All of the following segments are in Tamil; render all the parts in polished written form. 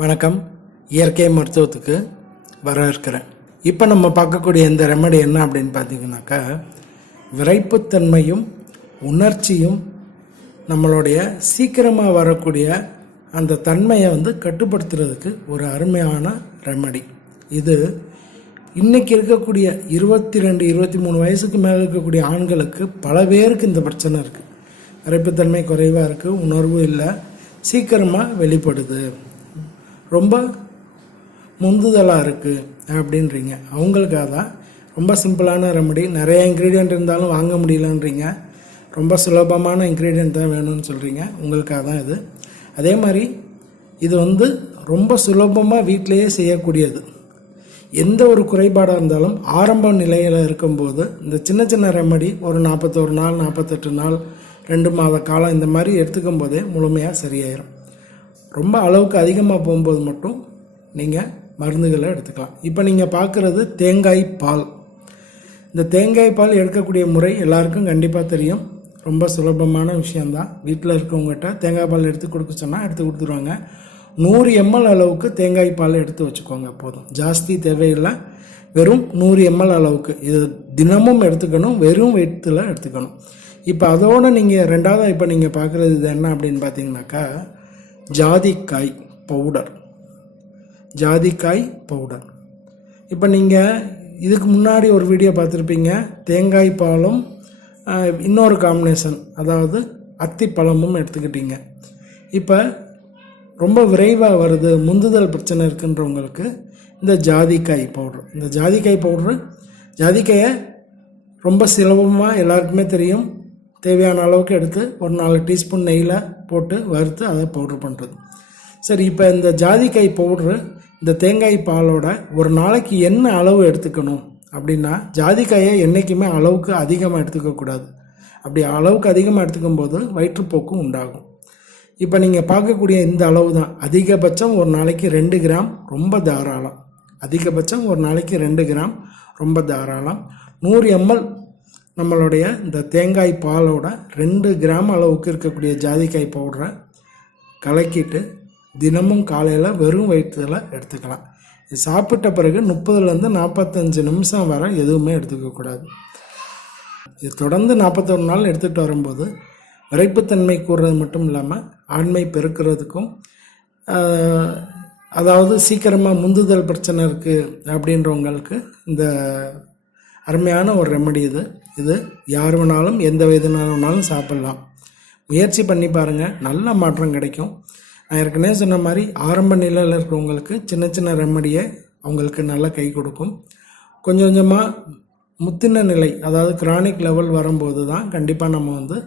வணக்கம். இயற்கை மருத்துவத்துக்கு வரவேற்கிறேன். இப்போ நம்ம பார்க்கக்கூடிய இந்த ரெமடி என்ன அப்படின்னு பார்த்தீங்கன்னாக்கா, விரைப்புத்தன்மையும் உணர்ச்சியும் நம்மளுடைய சீக்கிரமாக வரக்கூடிய அந்த தன்மையை கட்டுப்படுத்துறதுக்கு ஒரு அருமையான ரெமடி. இது இன்றைக்கி இருக்கக்கூடிய 22-23 வயசுக்கு மேலே இருக்கக்கூடிய ஆண்களுக்கு பல பேருக்கு இந்த பிரச்சனை இருக்குது. விரைப்புத்தன்மை குறைவாக இருக்குது, உணர்வு இல்லை, சீக்கிரமாக வெளிப்படுது, ரொம்ப முந்துதலாக இருக்குது அப்படின்றீங்க. அவங்களுக்காக தான் ரொம்ப சிம்பிளான ரெமடி. நிறைய இன்க்ரீடியண்ட் இருந்தாலும் வாங்க முடியலன்றீங்க, ரொம்ப சுலபமான இன்க்ரீடியண்ட் தான் வேணும்னு சொல்கிறீங்க. உங்களுக்காக தான் இது. அதே மாதிரி இது ரொம்ப சுலபமாக வீட்டிலையே செய்யக்கூடியது. எந்த ஒரு குறைபாடாக இருந்தாலும் ஆரம்ப நிலையில் இருக்கும்போது இந்த சின்ன சின்ன ரெமடி ஒரு 41 நாள் 48 நாள் 2 மாத காலம் இந்த மாதிரி எடுத்துக்கும் போதே முழுமையாக சரியாயிடும். ரொம்ப அளவுக்கு அதிகமாக போகும்போது மட்டும் நீங்கள் மருந்துகளை எடுத்துக்கலாம். இப்போ நீங்கள் பார்க்குறது தேங்காய் பால். இந்த தேங்காய் பால் எடுக்கக்கூடிய முறை எல்லாருக்கும் கண்டிப்பாக தெரியும். ரொம்ப சுலபமான விஷயந்தான். வீட்டில் இருக்கவங்ககிட்ட தேங்காய் பால் எடுத்து கொடுக்க சொன்னால் எடுத்து கொடுத்துருவாங்க. 100 ml அளவுக்கு தேங்காய் பால் எடுத்து வச்சுக்கோங்க, போதும். ஜாஸ்தி தேவையில்லை, வெறும் 100 ml அளவுக்கு. இது தினமும் எடுத்துக்கணும், வெறும் வயிற்றில் எடுத்துக்கணும். இப்போ அதோடு நீங்கள் ரெண்டாவது இப்போ நீங்கள் பார்க்குறது இது என்ன அப்படின்னு பார்த்தீங்கன்னாக்கா, ஜாதிக்காய் பவுடர். ஜாதிக்காய் பவுடர். இப்போ நீங்கள் இதுக்கு முன்னாடி ஒரு வீடியோ பார்த்துருப்பீங்க. தேங்காய் பாலும் இன்னொரு காம்பினேஷன், அதாவது அத்திப்பழமும் எடுத்துக்கிட்டீங்க. இப்போ ரொம்ப விரைவாக வருது, முந்துதல் பிரச்சனை இருக்குன்றவங்களுக்கு இந்த ஜாதிக்காய் பவுட்ரு. இந்த ஜாதிக்காய் பவுட்ரு, ஜாதிக்காயை ரொம்ப சுலபமாக எல்லாருக்குமே தெரியும். தேவையான அளவுக்கு எடுத்து ஒரு 4 டீஸ்பூன் நெய்யில் போட்டு வறுத்து அதை பவுட்ரு பண்ணுறது. சரி, இப்போ இந்த ஜாதிக்காய் பவுட்ரு இந்த தேங்காய் பாலோட ஒரு நாளைக்கு என்ன அளவு எடுத்துக்கணும் அப்படின்னா, ஜாதிக்காயை என்றைக்குமே அளவுக்கு அதிகமாக எடுத்துக்கக்கூடாது. அப்படி அளவுக்கு அதிகமாக எடுத்துக்கும் போது வயிற்றுப்போக்கும் உண்டாகும். இப்போ நீங்கள் பார்க்கக்கூடிய இந்த அளவு தான். அதிகபட்சம் ஒரு நாளைக்கு 2 கிராம் ரொம்ப தாராளம். அதிகபட்சம் ஒரு நாளைக்கு 2 கிராம் ரொம்ப தாராளம். 100 ml நம்மளுடைய இந்த தேங்காய் பாலோட 2 கிராம் அளவுக்கு இருக்கக்கூடிய ஜாதிக்காய் பவுடரை கலக்கிட்டு தினமும் காலையில் வெறும் வயிற்றில் எடுத்துக்கலாம். இது சாப்பிட்ட பிறகு 30லேருந்து 45 நிமிஷம் வரை எதுவுமே எடுத்துக்கக்கூடாது. இது தொடர்ந்து 41 நாள் எடுத்துகிட்டு வரும்போது விரைப்புத்தன்மை கூறுறது மட்டும் இல்லாமல் ஆண்மை பெருக்கிறதுக்கும், அதாவது சீக்கிரமாக முந்துதல் பிரச்சனை இருக்குது அப்படின்றவங்களுக்கு இந்த அருமையான ஒரு ரெமடி இது. இது யார் வேணாலும் எந்த வயதுனாலும் சாப்பிட்லாம். முயற்சி பண்ணி பாருங்கள், நல்ல மாற்றம் கிடைக்கும். நான் ஏற்கனவே சொன்ன மாதிரி ஆரம்ப நிலையில் இருக்கிறவங்களுக்கு சின்ன சின்ன ரெமடியை அவங்களுக்கு நல்லா கை கொடுக்கும். கொஞ்சம் கொஞ்சமாக முத்தின நிலை, அதாவது கிரானிக் லெவல் வரும்போது தான் கண்டிப்பாக நம்ம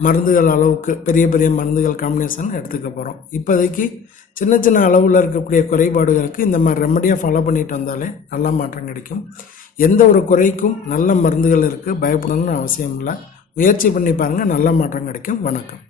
மருந்துகள் அளவுக்கு பெரிய பெரிய மருந்துகள் காம்பினேஷன் எடுத்துக்க போகிறோம். இப்போதைக்கு சின்ன சின்ன அளவில் இருக்கக்கூடிய குறைபாடுகளுக்கு இந்த மாதிரி ரெமடியை ஃபாலோ பண்ணிட்டு வந்தாலே நல்ல மாற்றம் கிடைக்கும். எந்த ஒரு குறைக்கும் நல்ல மருந்துகள் இருக்குது, பயப்படணும்னு அவசியம் இல்லை. முயற்சி பண்ணி பாருங்கள், நல்ல மாற்றம் கிடைக்கும். வணக்கம்.